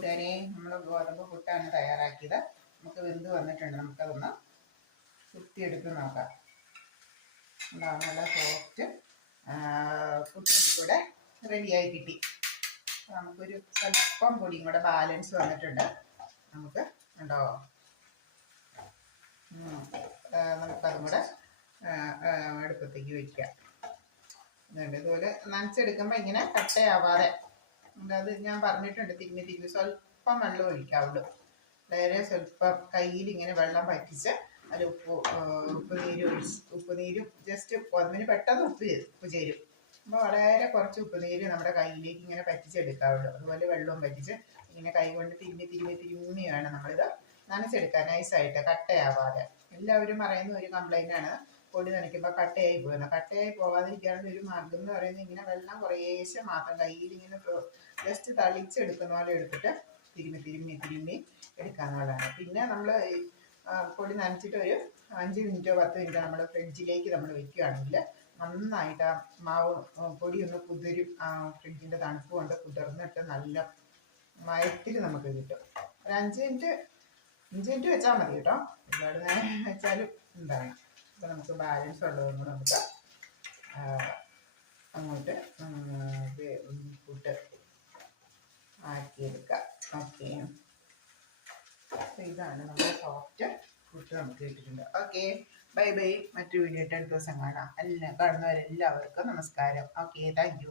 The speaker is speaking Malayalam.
കൂട്ടുകാരെ, നമ്മൾ ഗോതമ്പ് പുട്ടാണ് തയ്യാറാക്കിയത്. നമുക്ക് വെന്ത് വന്നിട്ടുണ്ട്. നമുക്കതൊന്ന് കുത്തിയെടുത്ത് നോക്കാം. നല്ല സോഫ്റ്റ് പുട്ടും കൂടെ റെഡിയായി കിട്ടി. നമുക്കൊരു സ്വല്പം പൊടിയും കൂടെ ബാലൻസ് വന്നിട്ടുണ്ട്. നമുക്ക് ഉണ്ടോ, നമുക്കതും കൂടെ അടുപ്പത്തേക്ക് വയ്ക്കാം. ഇതുപോലെ നനച്ചെടുക്കുമ്പോൾ ഇങ്ങനെ കട്ടയാവാതെ, അത് ഞാൻ പറഞ്ഞിട്ടുണ്ട്, തിരിഞ്ഞ് സ്വല്പം വെള്ളം ഒഴിക്കാവുള്ളൂ. വളരെ സ്വല്പം കയ്യിൽ ഇങ്ങനെ വെള്ളം പറ്റിച്ച് അതിൽ ഉപ്പുനീരും ജസ്റ്റ് ഒന്നിന് പെട്ടെന്ന് ഉപ്പ് ചേരും. അപ്പോൾ വളരെ കുറച്ച് ഉപ്പുനീര് നമ്മുടെ കയ്യിലേക്ക് ഇങ്ങനെ പറ്റിച്ചെടുക്കാവുള്ളൂ. അതുപോലെ വെള്ളവും പറ്റിച്ച് ഇങ്ങനെ കൈ കൊണ്ട് തിരുമ്മി വേണം നമ്മളിത് നനച്ചെടുക്കാൻ, നൈസായിട്ട് കട്ടയാവാതെ. എല്ലാവരും പറയുന്ന ഒരു കംപ്ലൈൻ്റ് ആണ് പൊടി നനയ്ക്കുമ്പോൾ കട്ടയായി പോകുന്നത്. കട്ടയായി പോകാതിരിക്കാനുള്ള ഒരു മാർഗം എന്ന് പറയുന്നത് ഇങ്ങനെ വെള്ളം കുറേശ്ശെ മാത്രം കയ്യിൽ ഇങ്ങനെ ജസ്റ്റ് തളിച്ചെടുക്കുന്ന പോലെ എടുത്തിട്ട് തിരുമ്മി എടുക്കാന്നുള്ളതാണ്. പിന്നെ നമ്മൾ പൊടി നനച്ചിട്ട് ഒരു 5 മിനിറ്റോ 10 മിനിറ്റോ നമ്മൾ ഫ്രിഡ്ജിലേക്ക് നമ്മൾ വെക്കുകയാണെങ്കിൽ നന്നായിട്ട് ആ മാവ് പൊടിയൊന്ന് കുതിരും. ഫ്രിഡ്ജിൻ്റെ തണുപ്പ് കൊണ്ട് കുതിർന്നിട്ട് നല്ല മയത്തിൽ നമുക്ക് കിട്ടും. ഒരു 5 മിനിറ്റ് വെച്ചാൽ മതി കേട്ടോ. ഒരുപാട് നേരം വെച്ചാലും എന്താണ്. അപ്പോൾ നമുക്ക് ബാലൻസ് ഉള്ളതും കൂടെ നമുക്ക് അങ്ങോട്ട് പുട്ട് ആക്കിയെടുക്കാം. ഓക്കെ, അപ്പോൾ ഇതാണ് നമ്മുടെ സോഫ്റ്റ് പുട്ട് നമുക്ക് കിട്ടിയിട്ടുണ്ട്. Okay, bye bye. മറ്റു വീഡിയോ അടുത്ത ദിവസം കാണാം. കാണുന്നവരെല്ലാവർക്കും നമസ്കാരം. Okay, thank you.